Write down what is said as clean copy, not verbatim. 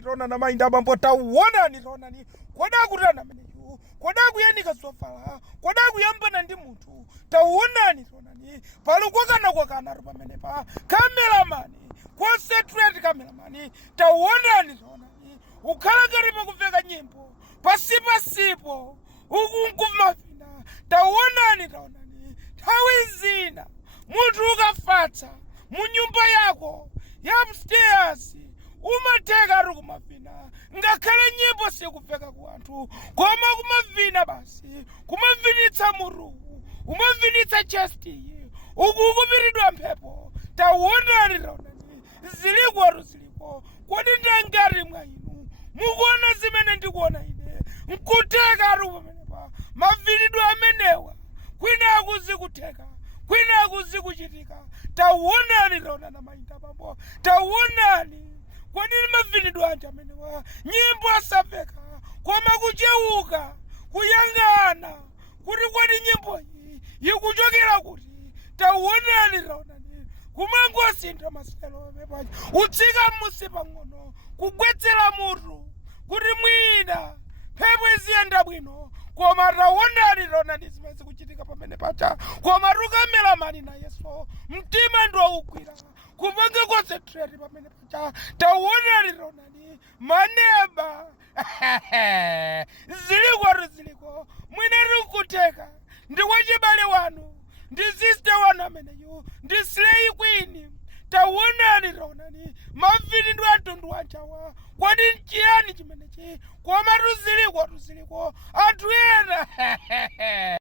taona na mainda bambo taona ni koda kutana meneyu koda kuyanika sofala koda kuyambana ndi munthu taona ni palukokana kwakana rupa menepa cameraman concentrate cameraman taona ni ukhala karibu kuveka nyimbo pasipo ukumavina taonani nthawi zina munthu ukafatsa mu nyumba yako ya upstairs umatheka ari kumavina ngakhale nyimbo sikuveka ku anthu koma kumavina basi kumavinitsa muruhu umavinitsa chesti ukukupiridwa mphepo taonani ziliko kodi ndangari mwa inu mukuona zimene ndikuona ine nkuteka ari pamenepa mavinidwe amenewa kwina akuzikutheka kwina akuzikuchitika taonani na mainda bambo taonani kodi mavinidwe anje amenewa nyimbo asapeka koma kucheuka kuyang'ana kuti kodi nyimbo iyi ikuchokera kuti taonani kumangosintha maselo amepaja utsika m'musi pang'ono kugwetsera mutu kuti mwina mphepo iziyenda bwino koma taonani zimene zikuchitika pamene pacha koma cameraman nayeso mtima ndiwaukwira kupanga concentrate pamene pacha taonani maneba ziliko mwina rikutheka ndi wachibale wanu ndi sister wanu ameneyu ndi slay queen taonani mavinidwe atundu wanchawa kodi nchiyani chimenechi koma tuziliko anthu ena